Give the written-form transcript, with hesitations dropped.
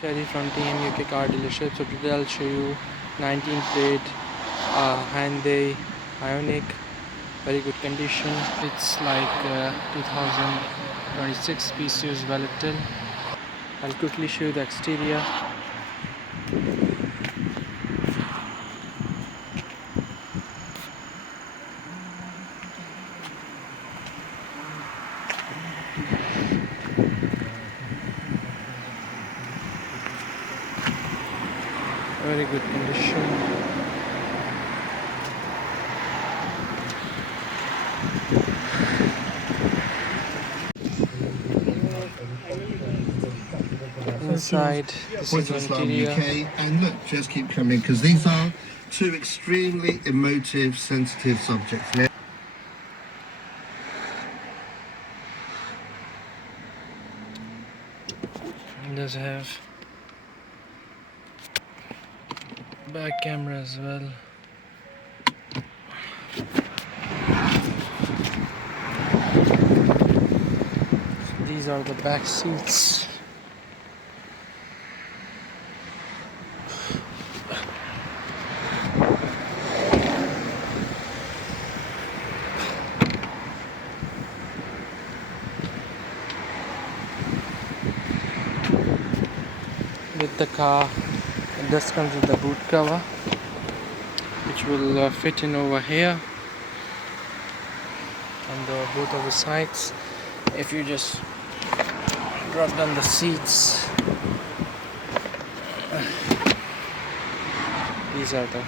Cherry from TM UK car dealership. So today I'll show you 19 plate Hyundai Ioniq, very good condition. It's like 2026 PCO is validated. I'll quickly show you the exterior. Very good condition. Inside, this is the interior. UK, and look, just keep coming because these are two extremely emotive, sensitive subjects. It does have back camera as well. These are the back seats. With the car, it just comes with the boot cover, which will fit in over here on both of the sides. If you just drop down the seats, these are the